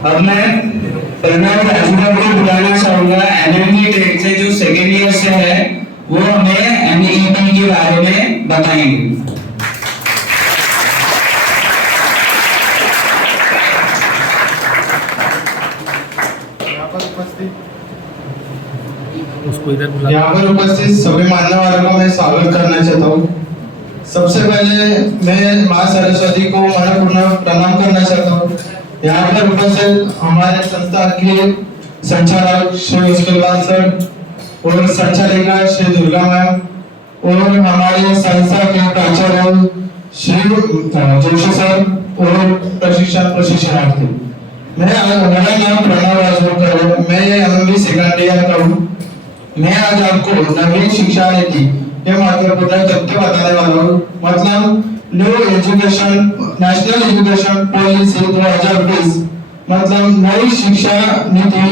अब मैं प्रणव राजूरा को बुलाना चाहूंगा। एनएमई ट्रेड से जो सेकेंड ईयर से है वो हमें एमईपी के बारे में बताएंगे। यहाँ पर उपस्थित सभी मान्यवरों का मैं स्वागत करना चाहता हूँ। सबसे पहले मैं माँ सरस्वती को मनपूर्ण प्रणाम करना चाहता हूँ। यहाँ पर उपस्थित हमारे संस्था के संचालक श्री उसकुलवाल सर और संचालिका श्री दुर्गा मैम और हमारे संस्था के प्राचार्य श्री जोशी सर और प्रशिक्षणार्थी। मेरा नाम प्रणव राजभर है। मैं एमएमबी सेकंड ईयर का हूँ। मैं आज आपको नवीन शिक्षा नीति के महत्वपूर्ण तथ्य बताने वाला हूँ। मतलब new education national education policy 2020 मतलब नई शिक्षा नीति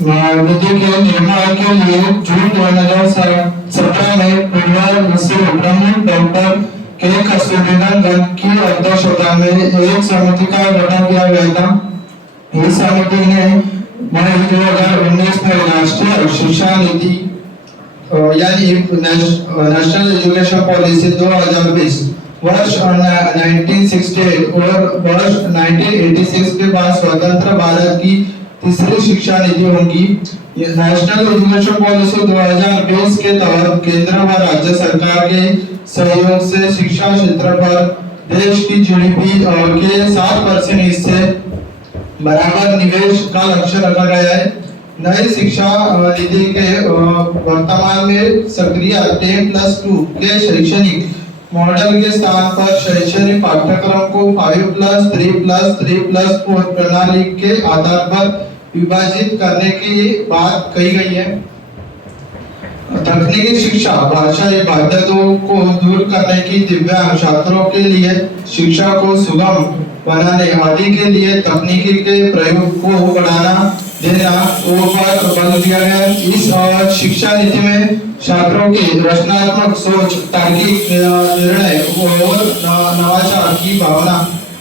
के निर्माण के लिए जून 2017 में प्रोफेसर विश्व ब्रह्मन डॉक्टर के कस्तूरीरंगन की अध्यक्षता में एक समिति का गठन किया गया था। इस समिति ने मई 2019 में राष्ट्रीय शिक्षा नीति यानी नेशनल एजुकेशन पॉलिसी 2020 वर्ष 1968 और वर्ष 1986 के बाद स्वतंत्र भारत की तीसरी शिक्षा नीति होगी। नेशनल एजुकेशन पॉलिसी 2020 के तहत केंद्र व राज्य सरकार के सहयोग से शिक्षा क्षेत्र पर देश की जीडीपी के 7% हिस्से बराबर निवेश का लक्ष्य रखा गया है। नई शिक्षा नीति के वर्तमान में सक्रिय 10+2 के शैक्षणिक मॉडल के स्थान पर शैक्षणिक पाठ्यक्रम को 5+3+3+4 प्रणाली के आधार पर विभाजित करने की बात कही गई है। तकनीकी शिक्षा भाषा बाध्यताओं को दूर करने की दिव्यांग छात्रों के लिए शिक्षा को सुगम बनाने आदि के लिए तकनीकी के प्रयोग को बढ़ाना देना पर बल दिया गया। इस शिक्षा नीति में छात्रों की रचनात्मक सोच, तार्किक निर्णय और नवाचार की भावना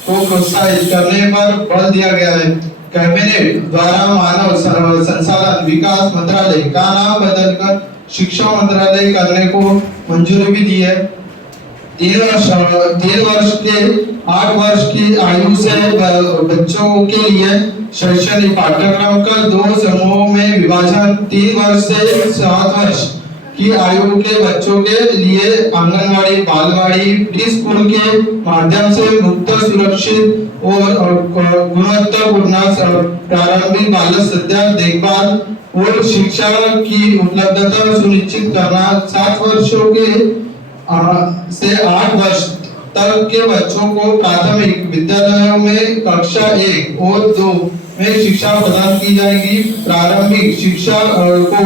को प्रोत्साहित करने पर बल दिया गया है। कैबिनेट द्वारा मानव संसाधन विकास मंत्रालय का नाम बदलकर शिक्षा मंत्रालय करने को मंजूरी भी दी है। 3 वर्ष के 8 वर्ष की आयु से बच्चों के लिए शैक्षणिक पाठ्यक्रम का 2 समूहों में विभाजन, 3 वर्ष से 7 वर्ष की आयु के बच्चों के लिए आंगनवाड़ी, बालवाड़ी, प्री स्कूल के माध्यम से मुक्त, सुरक्षित और गुणवत्तापूर्ण प्रारंभिक बाल सद्या देखभाल और शिक्षा की उपलब्धता सुनिश्चित करना। 7 वर्षों के से 8 वर्ष तक के बच्चों को प्राथमिक विद्यालयों में कक्षा 1 और 2 में शिक्षा प्रदान की जाएगी। प्रारंभिक शिक्षा को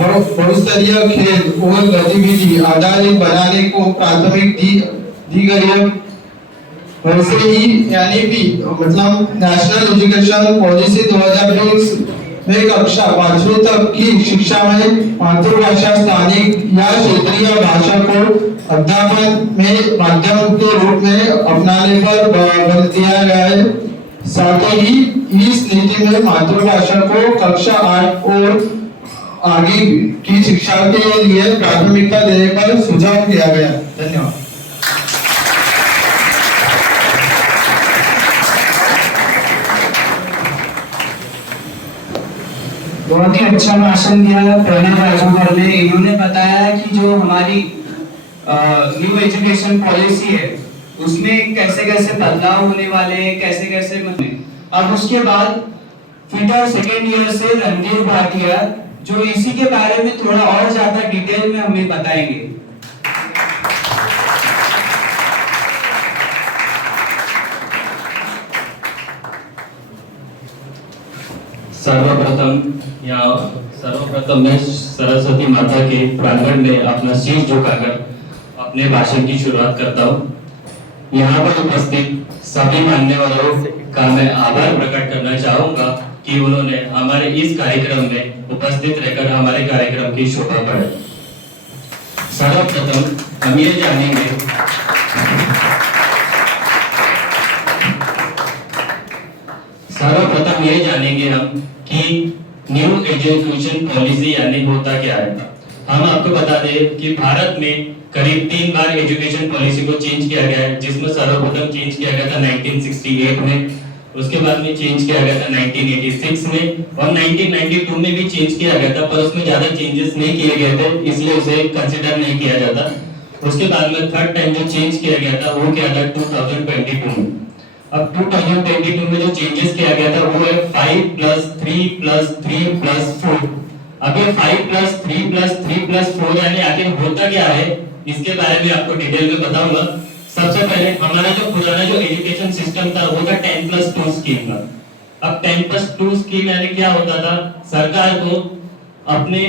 बहुस्तरीय खेल और गतिविधि आधारित बनाने को प्राथमिकता दी गई है। वैसे ही यानी भी मतलब नेशनल एजुकेशन पॉलिसी 2020 में कक्षा 5वीं तक की शिक्षा में मातृभाषा, स्थानिक या क्षेत्रीय भाषा को अध्यापन में माध्यम के रूप में अपनाने पर बल दिया गया है। साथ ही इस नीति में मातृभाषा को कक्षा 8 और आगे की शिक्षा के लिए प्राथमिकता देने पर सुझाव किया गया। धन्यवाद। बहुत ही अच्छा भाषण दिया प्रणव राजभर ने। इन्होंने बताया कि जो हमारी न्यू एजुकेशन पॉलिसी है उसमें कैसे कैसे बदलाव होने वाले हैं, कैसे कैसे अब उसके बाद फिटर सेकेंड ईयर से रणधीर भाटिया जो इसी के बारे में थोड़ा और ज्यादा डिटेल में हमें बताएंगे। सर्वप्रथम मैं सरस्वती माता के प्रांगण में अपना शीश झुकाकर अपने भाषण की शुरुआत करता हूँ। यहाँ पर उपस्थित सभी मान्यवरों का मैं आभार प्रकट करना चाहूँगा कि उन्होंने हमारे इस कार्यक्रम में उपस्थित रहकर हमारे कार्यक्रम की शोभा बढ़ाई। सर्वप्रथम हम ये जानेंगे सर्वप्रथम अब ये जानेंगे हम कि न्यू एजुकेशन पॉलिसी यानी होता क्या है। हम आपको बता दें कि भारत में करीब 3 बार एजुकेशन पॉलिसी को चेंज किया गया है, जिसमें सर्वप्रथम चेंज किया गया था 1968 में, उसके बाद में चेंज किया गया था 1986 में और 1992 में भी चेंज किया गया था, पर उसमें ज्यादा चेंजेस नहीं किए गए थे, इसलिए उसे कंसिडर नहीं किया जाता। उसके बाद में थर्ड टाइम जो चेंज किया गया था वो क्या था 2022 में। अब 2022 में जो चेंजेस किया गया था वो है 5+3+3+4। अब ये 5+3+3+4 यानी आखिर होता क्या है, इसके बारे में आपको डिटेल में बताऊंगा। सबसे पहले हमारा जो पुराना जो एजुकेशन सिस्टम था वो था 10+2 स्कीम का। अब 10+2 स्कीम यानी क्या होता था, सरकार को अपने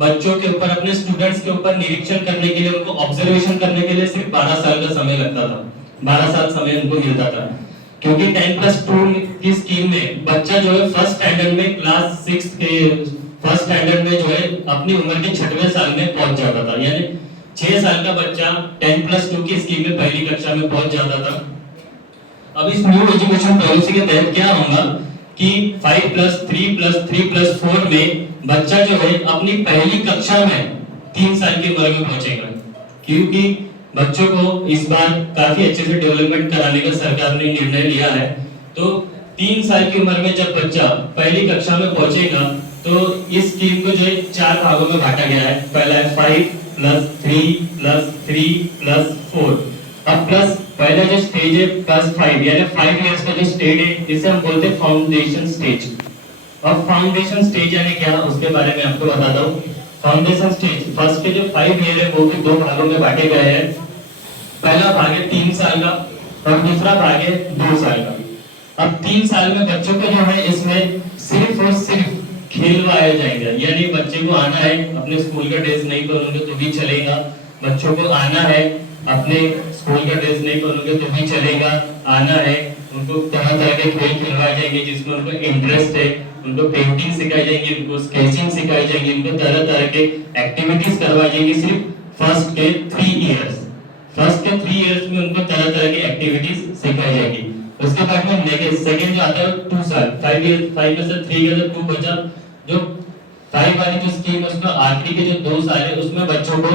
बच्चों के ऊपर, अपने स्टूडेंट्स के ऊपर निरीक्षण करने के लिए, उनको ऑब्जर्वेशन करने के लिए सिर्फ 12 साल का समय लगता था, 12 साल समय उनको मिलता था। क्योंकि 10+2 की स्कीम में बच्चा जो है फर्स्ट स्टैंडर्ड में, क्लास 6 के फर्स्ट स्टैंडर्ड में जो है अपनी उम्र के 6वें साल में पहुंच जाता था, यानी 6 साल का बच्चा 10+2 की स्कीम में पहली कक्षा में पहुंच जाता था। अब इस न्यू एजुकेशन पॉलिसी के तहत क्या होगा कि 5+3+3+4 में बच्चा जो है अपनी पहली कक्षा में 3 साल की उम्र में पहुंचेगा, क्योंकि बच्चों को इस बार काफी अच्छे से डेवलपमेंट कराने का सरकार ने निर्णय लिया है। तो 3 साल की उम्र में जब बच्चा पहली कक्षा में पहुंचेगा तो इस स्कीम को जो है 4 भागों में बांटा गया है। पहला है 5+3+3+4। अब प्लस पहला जो स्टेज है +5 यानी 5 इयर्स का जो स्टेज है इसे हम बोलते हैं फाउंडेशन स्टेज। अब फाउंडेशन स्टेज यानी क्या, उसके बारे में आपको बताता हूँ। फाउंडेशन स्टेज फर्स्ट के जो 5 ईयर है वो भी 2 भागों में बांटे गए हैं। पहला भाग है 3 साल का और दूसरा भाग है 2 साल का। अब 3 साल में बच्चों को जो है इसमें सिर्फ और सिर्फ खिलवाए जाएंगे, यानी बच्चे को आना है, अपने स्कूल का ड्रेस नहीं पहनोगे तो भी चलेगा, बच्चों को आना है, अपने स्कूल का ड्रेस नहीं पहनोगे तो भी चलेगा, आना है, उनको तरह तरह के खेल खिलवाए जाएंगे जिसमें उनको इंटरेस्ट है, उनको पेंटिंग सिखाई जाएगी, उनको स्केचिंग सिखाई जाएगी, उनको तरह तरह के एक्टिविटीज करवाई जाएंगी सिर्फ फर्स्ट के 3 इयर्स। फर्स्ट के 3 इयर्स में उनको तरह तरह की एक्टिविटीज सिखाई जाएगी। उसके बाद में नेक्स्ट सेकंड जो आता है 2 साल, 5 इयर्स, 5 में से 3 गया तो 2 बचा। जो 5 वाली जो स्कीम है उसमें आखिरी के जो 2 साल है उसमें बच्चों को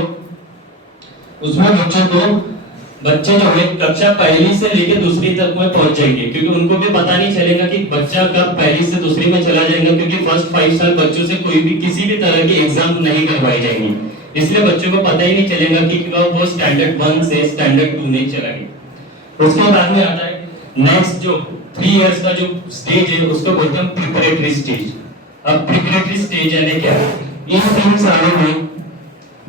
बच्चे जो है कक्षा पहली से लेकर दूसरी तक में पहुंच जाएंगे, क्योंकि उनको भी पता नहीं चलेगा कि बच्चा कब पहली से दूसरी में चला जाएगा, क्योंकि फर्स्ट 5 साल बच्चों से कोई भी किसी भी तरह की एग्जाम नहीं करवाई जाएंगी, इसलिए बच्चों को पता ही नहीं चलेगा कि वो स्टैंडर्ड 1 से स्टैंडर्ड 2 नहीं चला गया। उसके बाद में आता है नेक्स्ट जो 3 इयर्स का जो स्टेज है उसको बोलते हैं प्रिपरेटरी स्टेज। अब प्रिपरेटरी स्टेज यानी क्या, इन 3 सालों में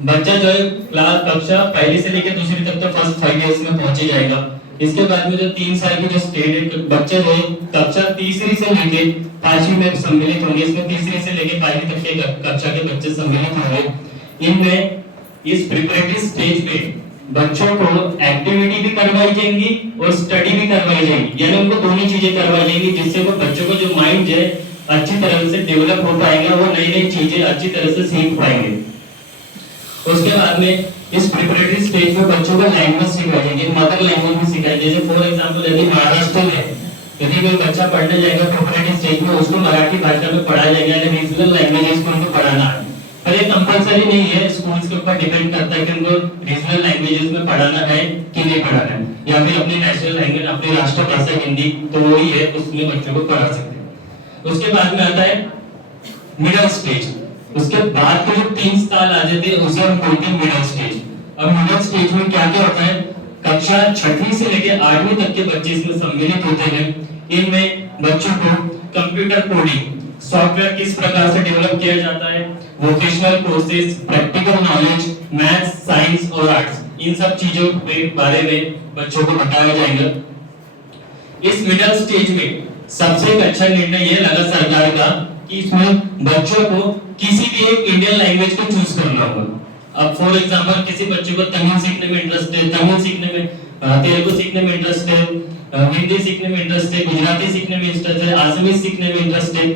बच्चा जो है क्लास कक्षा पहली से लेकर दूसरी तक तो फर्स्ट 5 इयर्स में पहुंचे जाएगा। इसके बाद में जो 3 साल की जो स्टेज है बच्चे जो है कक्षा तीसरी से लेकर 5वीं में सम्मिलित होंगे, इसमें तीसरी से लेकर 5वीं तक के कक्षा के बच्चे सम्मिलित होंगे। इनमें इस प्रिपरेटरी स्टेज में बच्चों को एक्टिविटी भी करवाई जाएंगी और स्टडी भी करवाई जाएगी, यानी उनको दोनों चीजें करवाई जाएंगी जिससे वो बच्चों को जो माइंड है अच्छी तरह से डेवलप हो पाएगा, वो नई नई चीजें अच्छी तरह से सीख पाएंगे। उसके बाद में इस प्रिपरेटरी स्टेज में बच्चों को लैंग्वेज सिखाई जाएगी, मदर लैंग्वेज भी सिखाई जाएगी। जैसे फॉर एग्जांपल यदि महाराष्ट्र में यदि कोई बच्चा पढ़ने जाएगा प्रिपरेटरी स्टेज में, उसको मराठी भाषा में पढ़ाया जाएगा, यानी रीजनल लैंग्वेजेस को उनको पढ़ाना है। पर ये कंपलसरी नहीं है, स्कूल्स के ऊपर डिपेंड करता है कि उनको रीजनल लैंग्वेजेस में पढ़ाना है कि नहीं पढ़ाना है, या फिर अपनी नेशनल लैंग्वेज, अपनी राष्ट्रभाषा हिंदी तो वही है, उसमें बच्चों को पढ़ा सकते हैं। उसके बाद में आता है मिडिल स्टेज। उसके बाद के जो 3 साल आ जाते हैं उसे हम बोलते हैं मिडिल स्टेज। अब मिडिल स्टेज में क्या क्या होता है, कक्षा 6वीं से लेकर 8वीं तक के बच्चे इसमें सम्मिलित होते हैं। इनमें बच्चों को कंप्यूटर कोडिंग, सॉफ्टवेयर किस प्रकार से डेवलप किया जाता है, vocational courses, practical knowledge, maths, science और आर्ट्स, इन सब चीजों के बारे में बच्चों को बताया जाएगा। इस मिडिल स्टेज में सबसे एक अच्छा निर्णय ये लगा सरकार का कि इसमें बच्चों को किसी भी एक इंडियन लैंग्वेज को चूज करना होगा। अब फॉर एग्जांपल किसी बच्चे को तमिल सीखने में इंटरेस्ट है, तमिल सीखने में, तेलुगु सीखने में इंटरेस्ट है, हिंदी सीखने में इंटरेस्ट है, गुजराती सीखने में इंटरेस्ट है, आसामीज सीखने में इंटरेस्ट है।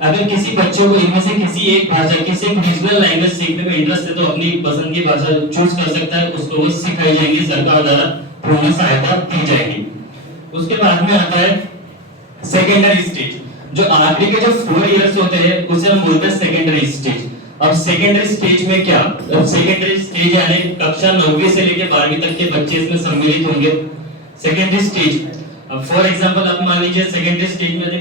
अगर किसी बच्चे को इनमें से किसी एक भाषा, किसी एक रीजनल लैंग्वेज सीखने में इंटरेस्ट है तो अपनी पसंद की भाषा चूज कर सकता है, उसको वो सिखाई जाएगी, सरकार द्वारा पूर्ण सहायता दी जाएगी। उसके बाद में आता है सेकेंडरी स्टेज। जो आखिरी के जो 4 इयर्स होते हैं उसे हम बोलते हैं सेकेंडरी स्टेज। अब सेकेंडरी स्टेज में क्या, अब सेकेंडरी स्टेज यानी कक्षा 9वीं से लेकर 12वीं तक के बच्चे इसमें सम्मिलित होंगे। सेकेंडरी स्टेज, अब फॉर एग्जांपल आप मान लीजिए सेकेंडरी स्टेज में यदि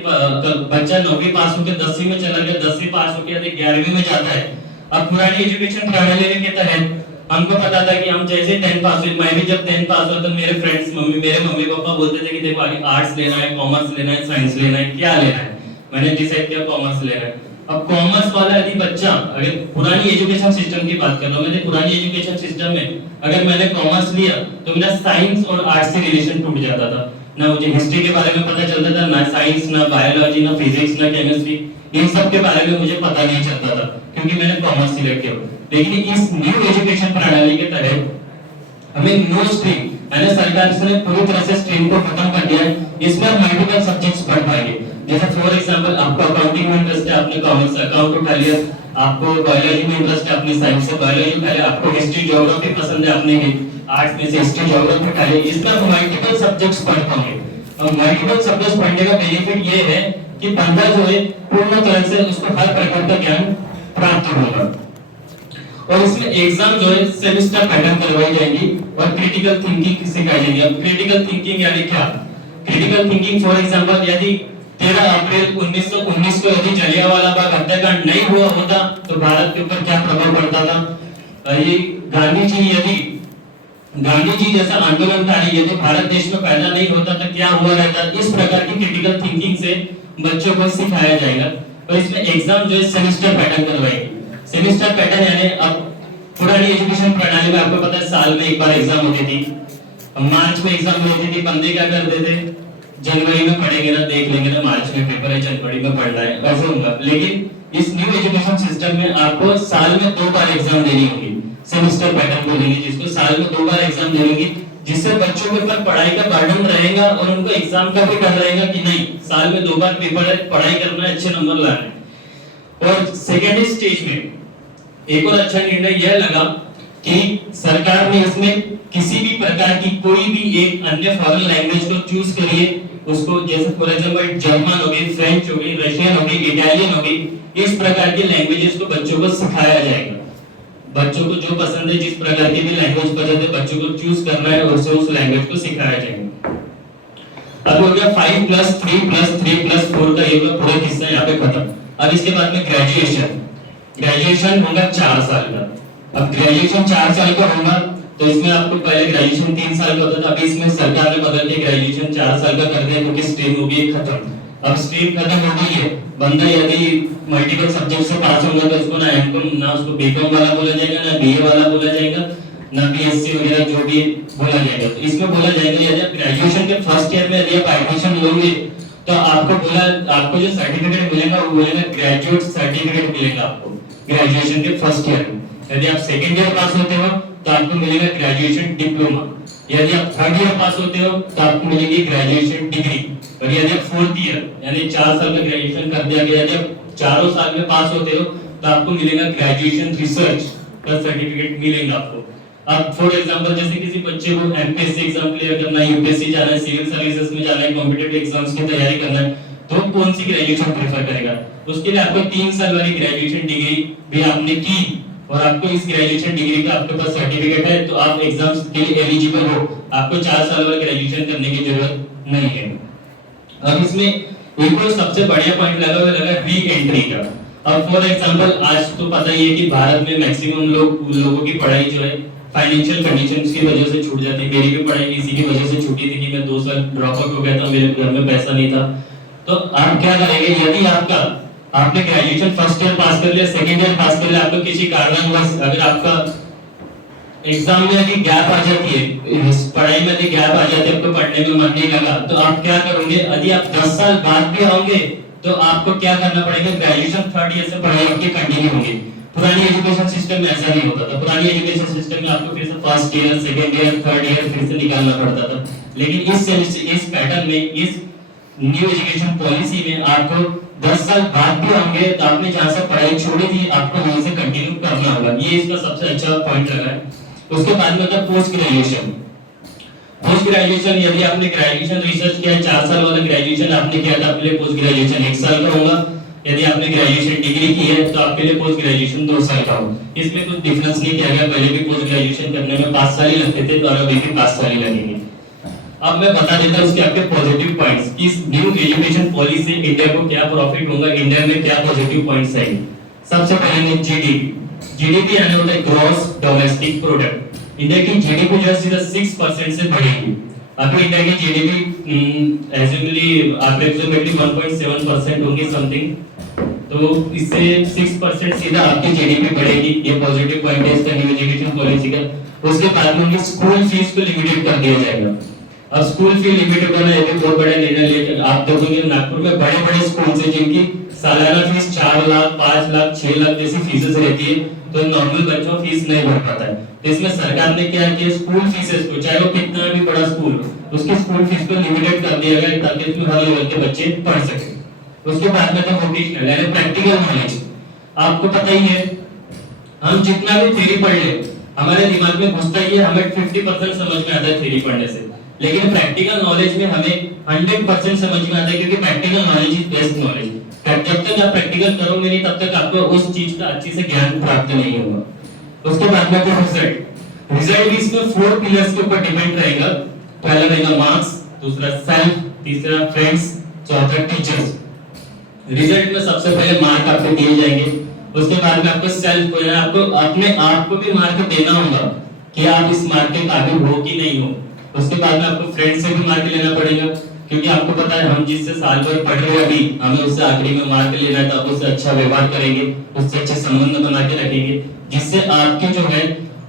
बच्चा 9वीं पास होकर 10वीं में चला गया, 10वीं पास होकर यदि 11वीं में जाता है। अब पुरानी एजुकेशन प्रणाली के तहत हमको पता था कि हम जैसे 10 पास हुए, मैं भी जब 10 पास हुआ तो मेरे फ्रेंड्स मेरे मम्मी पापा बोलते थे कि देखो आगे आर्ट्स लेना है, कॉमर्स लेना है, साइंस लेना है, क्या लेना है। मैंने डिसाइड किया कॉमर्स लेना है। अब कॉमर्स वाला यदि बच्चा, अगर पुरानी एजुकेशन सिस्टम की बात कर रहा हूं, मैंने पुरानी एजुकेशन सिस्टम में अगर मैंने कॉमर्स लिया तो मेरा साइंस और आर्ट्स से रिलेशन टूट जाता था। ना मुझे हिस्ट्री के बारे में पता चलता था, ना साइंस, ना बायोलॉजी, ना फिजिक्स, ना केमिस्ट्री, इन सब के बारे में मुझे पता नहीं चलता था क्योंकि मैंने कॉमर्स सिलेक्ट किया। लेकिन इस न्यू एजुकेशन प्रणाली के तहत हमें नो स्ट्रीम, यानी सरकार ने पूरी तरह से स्ट्रीम को खत्म कर दिया है। इसमें मल्टीपल सब्जेक्ट्स पढ़ पाएंगे। जैसे फॉर एग्जांपल आपको अकाउंटिंग में इंटरेस्ट है, आपने कॉमर्स अकाउंट उठा लिया। आपको बायोलॉजी में इंटरेस्ट है, आपने साइंस से बायोलॉजी उठा लिया। आपको हिस्ट्री ज्योग्राफी पसंद है, आपने आर्ट्स में से हिस्ट्री ज्योग्राफी उठा लिया। इसमें मल्टीपल सब्जेक्ट्स पढ़ पाएंगे। अब मल्टीपल सब्जेक्ट्स पढ़ने का बेनिफिट ये है कि बंदा जो है पूर्ण तरह से उसको हर प्रकार का ज्ञान प्राप्त होगा। और इसमें एग्जाम जो है सेमेस्टर पैटर्न करवाई जाएंगी और क्रिटिकल थिंकिंग सिखाई जाएगी। अब क्रिटिकल थिंकिंग यानी क्या? क्रिटिकल थिंकिंग फॉर एग्जांपल यदि 13 अप्रैल 1919 को यदि जलियांवाला बाग हत्याकांड नहीं हुआ होता तो भारत के ऊपर क्या प्रभाव पड़ता था। ये गांधी जी जैसा आंदोलनकारी यदि भारत देश में पैदा नहीं होता तो क्या हुआ रहता। इस प्रकार की क्रिटिकल थिंकिंग से बच्चों को सिखाया जाएगा। और इसमें एग्जाम जो है सेमेस्टर पैटर्न करवाएंगे। सेमेस्टर पैटर्न यानी अब पुरानी एजुकेशन प्रणाली में आपको पता है साल में एक बार एग्जाम होती थी। मार्च में एग्जाम होती थी। बंदे क्या करते थे, जनवरी में पढ़ेंगे ना, देख लेंगे ना, मार्च में पेपर है, जनवरी में पढ़ना है, ऐसे होगा। लेकिन इस न्यू एजुकेशन सिस्टम में आपको साल में 2 बार एग्जाम देनी होगी। सेमेस्टर पैटर्न बोलेंगे जिसको, साल में 2 बार एग्जाम देंगे, जिससे बच्चों के ऊपर पढ़ाई का बर्डन रहेगा और उनको एग्जाम का भी डर रहेगा कि नहीं साल में 2 बार पेपर है, पढ़ाई करना है, अच्छे नंबर लाने। और सेकेंडरी स्टेज में एक और अच्छा निर्णय यह लगा कि सरकार ने इसमें किसी भी प्रकार की कोई भी एक अन्य फॉरेन लैंग्वेज को चूज करिए उसको, जैसे फॉर एग्जांपल जर्मन हो गई, फ्रेंच हो गई, रशियन हो गई, इटालियन हो गई, इस प्रकार के लैंग्वेजेस को बच्चों को सिखाया जाएगा। बच्चों को जो पसंद है, जिस प्रकार की भी लैंग्वेज पसंद है, बच्चों को चूज करना है और उसे उस लैंग्वेज को सिखाया जाएगा। अब हो गया 5+3+3+4 का ये पूरा किस्सा यहाँ पे खत्म। अब इसके बाद में ग्रेजुएशन होगा 4 साल का। अब ग्रेजुएशन 4 साल का होगा तो इसमें आपको पहले ग्रेजुएशन 3 साल का होता था, अभी इसमें सरकार ने बदल के ग्रेजुएशन 4 साल का कर दिया क्योंकि स्ट्रीम हो गई खत्म। अब स्ट्रीम खत्म हो गई है, बंदा यदि मल्टीपल सब्जेक्ट से पास होगा तो उसको ना एमकॉम, ना उसको बीकॉम वाला बोला जाएगा, ना बीए वाला बोला जाएगा, ना बीएससी वगैरह जो भी बोला जाएगा। तो इसमें बोला जाएगा यदि आप ग्रेजुएशन के फर्स्ट ईयर में यदि आप एडमिशन लोगे तो आपको जो सर्टिफिकेट मिलेगा वो मिलेगा ग्रेजुएट सर्टिफिकेट मिलेगा आपको ग्रेजुएशन के फर्स्ट ईयर में। यदि आप सेकंड ईयर पास होते हो तो आपको मिलेगा ग्रेजुएशन डिप्लोमा। यदि आप थर्ड ईयर पास होते हो तो आपको मिलेगी ग्रेजुएशन डिग्री। और यदि आप फोर्थ ईयर यानी 4 साल का ग्रेजुएशन कर दिया गया, यदि आप चारों साल में पास होते हो तो आपको मिलेगा ग्रेजुएशन रिसर्च का सर्टिफिकेट मिलेगा आपको। अब फॉर एग्जांपल जैसे किसी बच्चे को एमपीएससी एग्जाम क्लियर करना है, यूपीएससी जाना है, सिविल सर्विसेज में जाना है, कॉम्पिटिटिव एग्जाम्स की तैयारी करना है, तो कौन सी ग्रेजुएशन प्रेफर करेगा? उसके लिए आपको 3 साल वाली ग्रेजुएशन डिग्री भी आपने की और आपको इस ग्रेजुएशन डिग्री का आपके पास सर्टिफिकेट है तो आप एग्जाम्स के लिए एलिजिबल हो। आपको 4 साल वाला ग्रेजुएशन करने की जरूरत नहीं है। अब इसमें एक और सबसे बढ़िया पॉइंट लगा री एंट्री का। अब फॉर एग्जांपल आज तो पता ही है कि भारत में मैक्सिमम लोगों की पढ़ाई जो है फाइनेंशियल कंडीशंस की वजह से छूट जाती है। मेरी भी पढ़ाई इसी की वजह से छूटी थी कि मैं 2 साल ड्रॉप आउट हो गया था, मेरे घर में पैसा नहीं था। तो आप क्या करेंगे, यदि आपने ग्रेजुएशन फर्स्ट ईयर पास कर लिया, सेकंड ईयर पास कर लिया, आपको किसी कारणवश अगर आपका एग्जाम में यदि गैप आ जाती है, पढ़ाई में यदि गैप आ जाती है, आपको पढ़ने में मन नहीं लगा तो आप क्या करोगे? यदि आप 10 साल बाद भी आओगे तो आपको क्या करना पड़ेगा? ग्रेजुएशन थर्ड ईयर से पढ़ाई आपकी कंटिन्यू होगी। पुरानी एजुकेशन सिस्टम में ऐसा नहीं होता था। पुरानी एजुकेशन सिस्टम में आपको फिर से first year, second year, third year फिर से निकालना पड़ता था। लेकिन इस पैटर्न में, इस न्यू एजुकेशन पॉलिसी में आपको 10 साल बाद भी होंगे तो आपने जहां से पढ़ाई छोड़ी थी आपको वहीं से कंटिन्यू करना होगा। ये इसका सबसे अच्छा पॉइंट लगा है। उसके बाद में होता है पोस्ट ग्रेजुएशन। पोस्ट ग्रेजुएशन, यदि आपने ग्रेजुएशन रिसर्च किया है 4 साल वाला ग्रेजुएशन आपने किया था, आपके लिए पोस्ट ग्रेजुएशन 1 साल का होगा। यदि आपने ग्रेजुएशन डिग्री की है तो आपके लिए पोस्ट ग्रेजुएशन 2 साल का होगा। इसमें कुछ डिफरेंस नहीं किया गया, पहले भी पोस्ट ग्रेजुएशन करने में 5 साल ही लगते थे, तो अब भी 5 साल ही लगेंगे। अब मैं बता देता हूं उसके आपके पॉजिटिव पॉइंट्स, इस न्यू एजुकेशन पॉलिसी से इंडिया को क्या प्रॉफिट होगा, इंडिया में क्या पॉजिटिव पॉइंट्स आएंगे। सबसे पहले जीडीपी यानी होता है ग्रॉस डोमेस्टिक प्रोडक्ट। इंडिया की जीडीपी जो है सीधा 6% से बढ़ेगी। अभी इंडिया की जीडीपी एज्यूमली अप्रोक्सीमेटली 1.7% होगी समथिंग, तो इससे 6% सीधा आपकी जीडीपी बढ़ेगी। ये पॉजिटिव पॉइंट है इसका न्यू एजुकेशन पॉलिसी का। उसके बाद में उनकी स्कूल फीस को लिमिटेड कर दिया जाएगा। अब स्कूल फी लिमिटेड करना ये भी बहुत बड़ा निर्णय लेकर आप देखोगे नागपुर में बड़े बड़े स्कूल से जिनकी सालाना फीस 4 लाख 5 लाख 6 लाख जैसी फीसेस रहती है, तो नॉर्मल बच्चों फीस नहीं भर पाता है। तो इसमें सरकार ने क्या किया, स्कूल फीसेस को, चाहे वो कितना भी बड़ा स्कूल हो, उसकी स्कूल फीस को लिमिटेड कर दिया गया ताकि इसमें हर लेवल के बच्चे पढ़ सके। उसके बाद में तो वोकेशनल यानी प्रैक्टिकल नॉलेज। आपको पता ही है हम जितना भी थ्योरी पढ़ ले हमारे दिमाग में घुसता ही है, हमें 50% समझ में आता है थ्योरी पढ़ने से, लेकिन प्रैक्टिकल नॉलेज में हमें 100% समझ में आता है, क्योंकि practical knowledge is best knowledge. जब तक आप प्रैक्टिकल करोगे नहीं तब तक आपको उस चीज का अच्छे से ज्ञान प्राप्त नहीं होगा। उसके बाद में रिजल्ट भी इसमें 4 पिलर्स के ऊपर डिपेंड रहेगा। पहला रहेगा मार्क्स, दूसरा सेल्फ, तीसरा फ्रेंड्स, चौथा टीचर्स। रिजल्ट में सबसे पहले मार्क आपको दिए जाएंगे, उसके बाद में आपको सेल्फ को यानी आपको अपने आप को भी मार्क देना होगा कि आप इस मार्क के काबिल हो कि नहीं हो। उसके बाद में आपको फ्रेंड से भी मार्क लेना पड़ेगा, क्योंकि आपको पता है हम जिससे साल भर पढ़ रहे हैं अभी हमें उससे आखिरी में मार्क लेना है, तो आप उससे अच्छा व्यवहार करेंगे, उससे अच्छे संबंध बना के रखेंगे, जिससे आपके जो है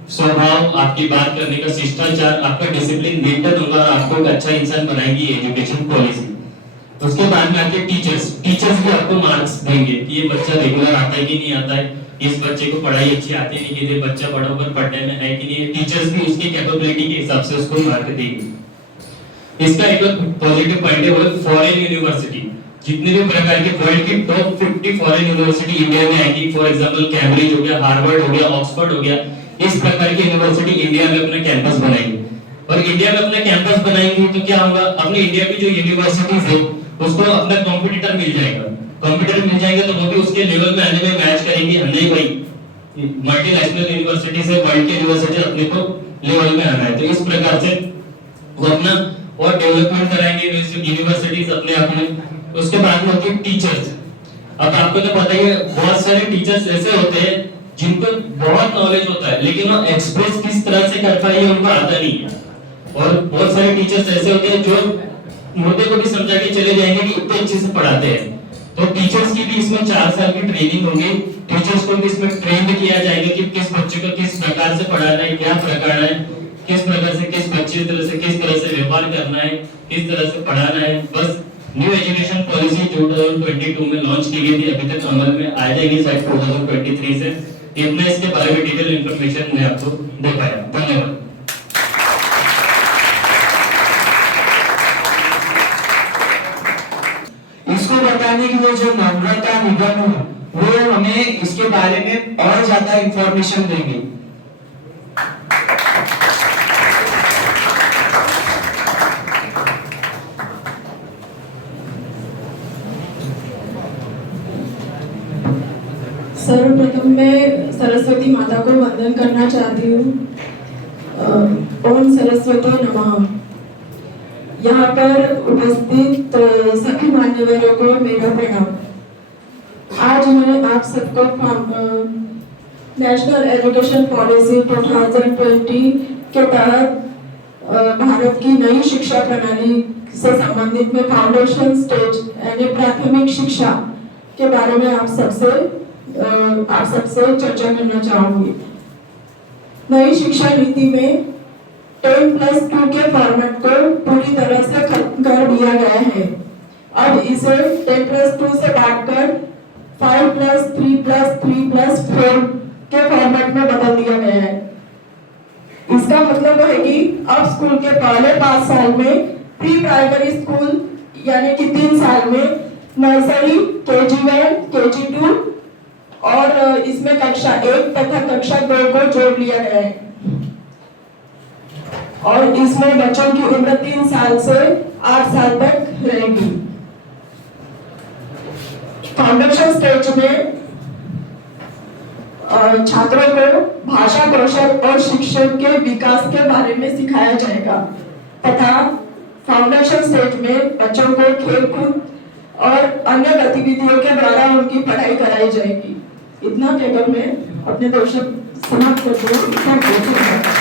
स्वभाव, आपकी बात करने का शिष्टाचार, आपका डिसिप्लिन मेंटेन होगा और आपको एक अच्छा इंसान बनाएगी एजुकेशन पॉलिसी। उसके बाद में आके टीचर्स भी आपको मार्क्स देंगे कि ये बच्चा रेगुलर आता है कि नहीं आता है, इस बच्चे को पढ़ाई अच्छी आती है नहीं, कि बच्चा बड़ा होकर पढ़ने में है कि नहीं। टीचर्स भी उसकी कैपेबिलिटी के हिसाब से उसको मार्क देंगे। इसका एक पॉजिटिव पॉइंट है वो फॉरेन यूनिवर्सिटी। जितने भी प्रकार के वर्ल्ड की टॉप 50 फॉरेन यूनिवर्सिटी इंडिया में आएंगी। फॉर एग्जांपल कैम्ब्रिज हो गया, हार्वर्ड हो गया, ऑक्सफोर्ड हो गया, इस प्रकार की यूनिवर्सिटी इंडिया में अपना कैंपस बनाएंगे। और इंडिया में अपना कैंपस बनाएंगे तो क्या होगा, अपने इंडिया की जो यूनिवर्सिटीज है उसको अपना कॉम्पिटिटर मिल जाएगा। कॉम्पिटिटर मिल जाएगा तो वो भी उसके लेवल में आने में मैच करेंगे। नहीं भाई मल्टीनेशनल यूनिवर्सिटी से वर्ल्ड की यूनिवर्सिटी अपने को लेवल में आना है, तो इस प्रकार से वो अपना और डेवलपमेंट कराएंगे यूनिवर्सिटीज अपने आप में। उसके बाद में होती है टीचर्स। अब आपको तो पता ही है बहुत सारे टीचर्स ऐसे होते हैं जिनको बहुत नॉलेज होता है, लेकिन वो एक्सप्रेस किस तरह से कर पाए उनको आता नहीं है। और बहुत सारे टीचर्स ऐसे होते हैं जो मुद्दे को भी समझा के चले जाएंगे कि इतने अच्छे से पढ़ाते हैं। तो टीचर्स की भी इसमें 4 साल की ट्रेनिंग होगी। टीचर्स को भी इसमें ट्रेन किया जाएगा कि किस बच्चे को किस प्रकार से पढ़ाना है, क्या प्रकार है, किस प्रकार से किस बच्चे किस तरह से व्यवहार करना है, किस तरह से पढ़ाना है। बस न्यू एजुकेशन पॉलिसी 2022 में लॉन्च की गई थी, अभी तक अमल में आ जाएगी शायद 2023 से। इतना इसके बारे में डिटेल इंफॉर्मेशन मैं आपको दे पाया। धन्यवाद। इसको बताने के लिए जो नम्रता निगम है वो हमें इसके बारे में और ज्यादा इंफॉर्मेशन देंगे। सर्वप्रथम मैं सरस्वती माता को वंदन करना चाहती हूँ। ओम सरस्वती नमः। यहाँ पर उपस्थित सभी मान्यवरों को मेरा प्रणाम। आज मैं आप सबको नेशनल एजुकेशन पॉलिसी 2020 के तहत भारत की नई शिक्षा प्रणाली से संबंधित में फाउंडेशन स्टेज यानी प्राथमिक शिक्षा के बारे में आप सबसे चर्चा करना चाहूंगी। नई शिक्षा नीति में 10+2 के फॉर्मेट को पूरी तरह से खत्म कर दिया गया है। अब इसे 10+2 से काटकर 5+3+3+4 के फॉर्मेट में बदल दिया गया है। इसका मतलब है कि अब स्कूल के पहले 5 साल में प्री प्राइमरी स्कूल यानी कि 3 साल में नर्सरी, KG1, KG2 और इसमें कक्षा 1 तथा कक्षा 2 को जोड़ लिया गया है। और इसमें बच्चों की उम्र 3 साल से 8 साल तक रहेगी। फाउंडेशन स्टेज में छात्रों को भाषा कौशल और शिक्षण के विकास के बारे में सिखाया जाएगा तथा फाउंडेशन स्टेज में बच्चों को खेलकूद और अन्य गतिविधियों के द्वारा उनकी पढ़ाई कराई जाएगी। इतना कहकर मैं अपने दो शब्द समाप्त करती हूँ।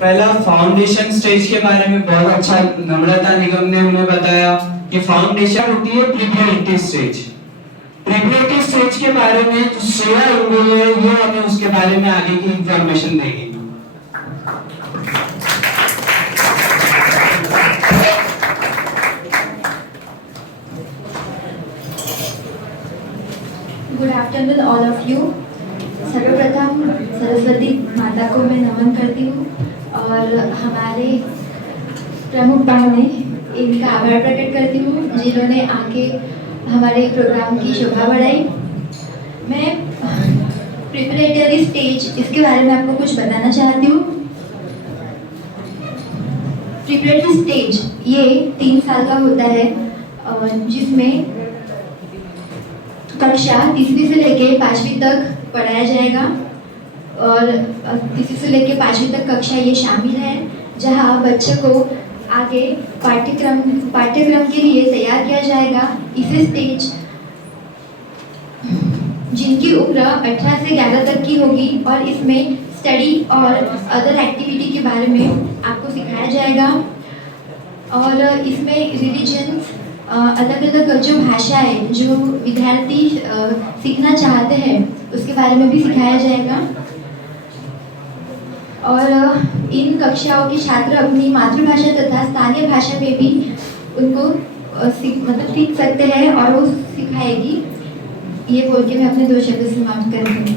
पहला फाउंडेशन स्टेज के बारे में बहुत अच्छा नम्रता निगम ने हमें बताया कि फाउंडेशन होती है प्रीप्रेटरी स्टेज। प्रीप्रेटरी स्टेज के बारे में जो श्रेया इंगोले है ये हमें उसके बारे में आगे की इंफॉर्मेशन देगी। Good afternoon all of you. सर्वप्रथम सरस्वती माता को मैं नमन करती हूँ और हमारे प्रमुख बहने इनका आभार प्रकट करती हूँ जिन्होंने आके हमारे प्रोग्राम की शोभा बढ़ाई। मैं प्रिपरेटरी स्टेज इसके बारे में आपको कुछ बताना चाहती हूँ। प्रिपरेटरी स्टेज ये 3 साल का होता है जिसमें कक्षा 3वीं से लेके 5वीं तक पढ़ाया जाएगा और 3वीं से लेके 5वीं तक कक्षा ये शामिल है जहाँ बच्चे को आगे पाठ्यक्रम के लिए तैयार किया जाएगा। इसे स्टेज जिनकी उम्र 18 से 11 तक की होगी और इसमें स्टडी और अदर एक्टिविटी के बारे में आपको सिखाया जाएगा और इसमें रिलीजन्स अलग अलग जो भाषाएं जो विद्यार्थी सीखना चाहते हैं उसके बारे में भी सिखाया जाएगा और इन कक्षाओं के छात्र अपनी मातृभाषा तथा स्थानीय भाषा में भी उनको सीख सकते हैं और वो सिखाएगी। ये बोल के मैं अपने 2 शब्द समाप्त करती हूँ।